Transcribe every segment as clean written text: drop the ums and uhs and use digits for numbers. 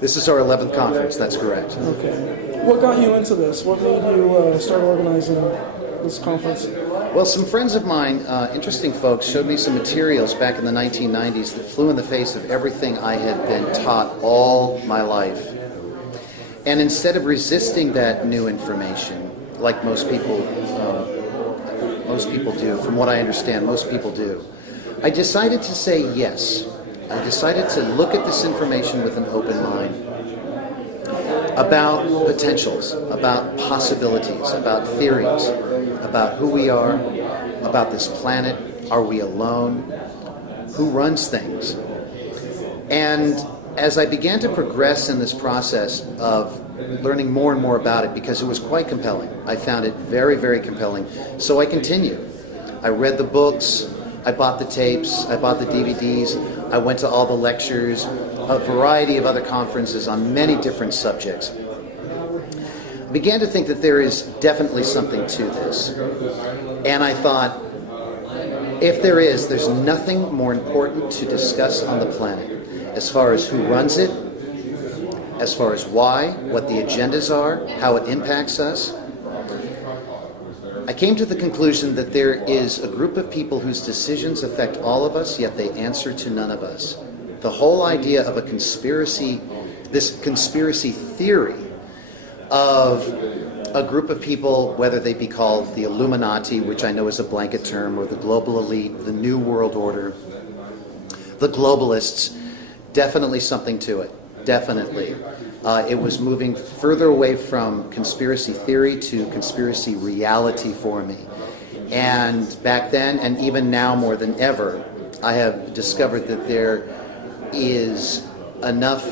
This is our 11th conference, that's correct. Okay. What got you into this? What made you start organizing this conference? Well, some friends of mine, interesting folks, showed me some materials back in the 1990s that flew in the face of everything I had been taught all my life. And instead of resisting that new information, like most people do, from what I understand, most people do, I decided to say yes. I decided to look at this information with an open mind about potentials, about possibilities, about theories, about who we are, about this planet. Are we alone? Who runs things? And as I began to progress in this process of learning more and more about it, because it was quite compelling, I found it very, very compelling, so I continued. I read the books, I bought the tapes, I bought the DVDs, I went to all the lectures, a variety of other conferences on many different subjects. I began to think that there is definitely something to this. And I thought, if there is, there's nothing more important to discuss on the planet as far as who runs it, as far as why, what the agendas are, how it impacts us. I came to the conclusion that there is a group of people whose decisions affect all of us, yet they answer to none of us. The whole idea of a conspiracy, this conspiracy theory of a group of people, whether they be called the Illuminati, which I know is a blanket term, or the global elite, the New World Order, the globalists, definitely something to it. Definitely. It was moving further away from conspiracy theory to conspiracy reality for me. And back then, and even now more than ever, I have discovered that there is enough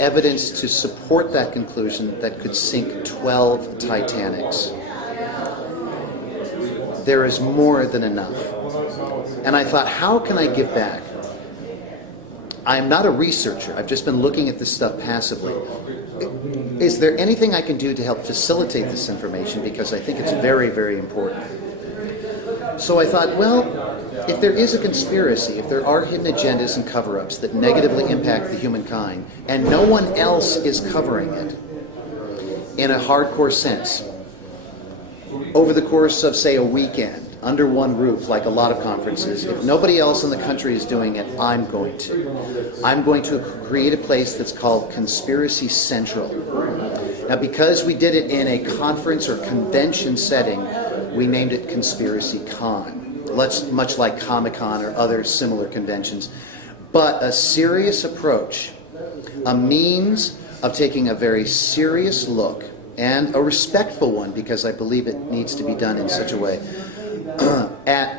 evidence to support that conclusion that could sink 12 Titanics. There is more than enough. And I thought, how can I give back? I'm not a researcher. I've just been looking at this stuff passively. Is there anything I can do to help facilitate this information? Because I think it's very, very important. So I thought, well, if there is a conspiracy, if there are hidden agendas and cover-ups that negatively impact the humankind, and no one else is covering it in a hardcore sense, over the course of, say, a weekend, under one roof, like a lot of conferences, if nobody else in the country is doing it, I'm going to. I'm going to create a place that's called Conspiracy Central. Now, because we did it in a conference or convention setting, we named it Conspiracy Con, much like Comic-Con or other similar conventions. But a serious approach, a means of taking a very serious look, and a respectful one, because I believe it needs to be done in such a way, at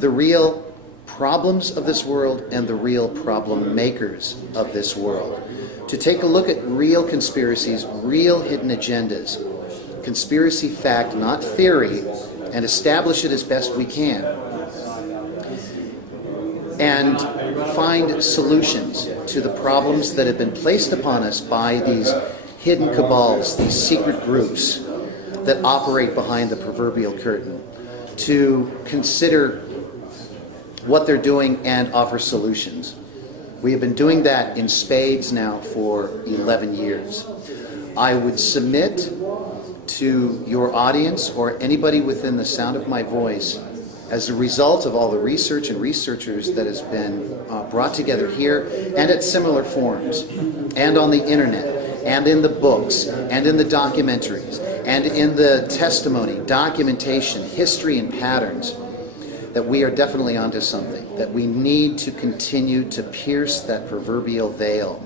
the real problems of this world and the real problem makers of this world. To take a look at real conspiracies, real hidden agendas, conspiracy fact, not theory, and establish it as best we can. And find solutions to the problems that have been placed upon us by these hidden cabals, these secret groups that operate behind the proverbial curtain, to consider what they're doing and offer solutions. We have been doing that in spades now for 11 years. I would submit to your audience or anybody within the sound of my voice, as a result of all the research and researchers that has been brought together here and at similar forums and on the internet and in the books and in the documentaries and in the testimony, documentation, history, and patterns, that we are definitely onto something, that we need to continue to pierce that proverbial veil.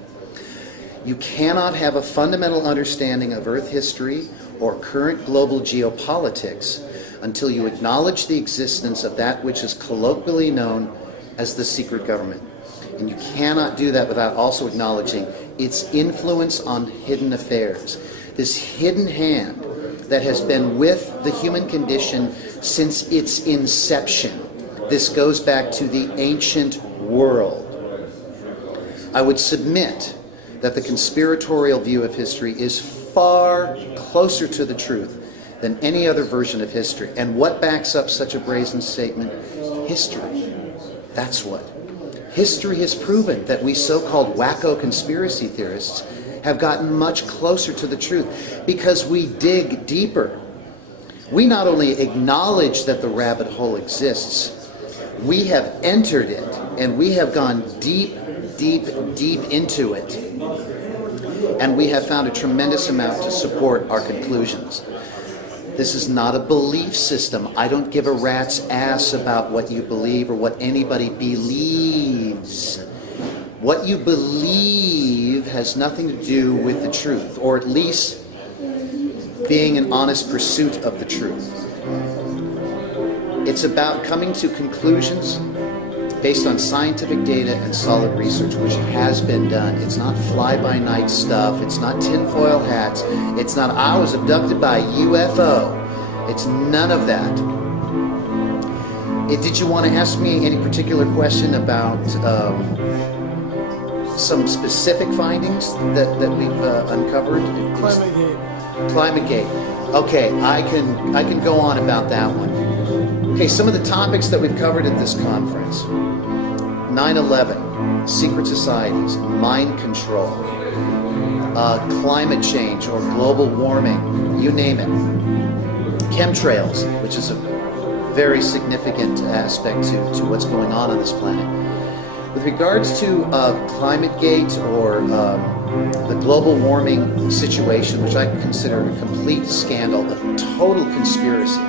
You cannot have a fundamental understanding of Earth history or current global geopolitics until you acknowledge the existence of that which is colloquially known as the secret government. And you cannot do that without also acknowledging its influence on hidden affairs. This hidden hand that has been with the human condition since its inception. This goes back to the ancient world. I would submit that the conspiratorial view of history is far closer to the truth than any other version of history. And what backs up such a brazen statement? History. That's what. History has proven that we so-called wacko conspiracy theorists have gotten much closer to the truth because we dig deeper. We not only acknowledge that the rabbit hole exists, we have entered it and we have gone deep, deep, deep into it. And we have found a tremendous amount to support our conclusions. This is not a belief system. I don't give a rat's ass about what you believe or what anybody believes. What you believe has nothing to do with the truth, or at least being an honest pursuit of the truth. It's about coming to conclusions based on scientific data and solid research, which has been done. It's not fly-by-night stuff. It's not tinfoil hats. It's not, I was abducted by a UFO. It's none of that. Did you want to ask me any particular question about some specific findings that we've uncovered? Climategate. Okay, I can go on about that one. Okay, some of the topics that we've covered at this conference: 9/11, secret societies, mind control, climate change or global warming, you name it. Chemtrails, which is a very significant aspect to what's going on this planet. With regards to ClimateGate or the global warming situation, which I consider a complete scandal, a total conspiracy,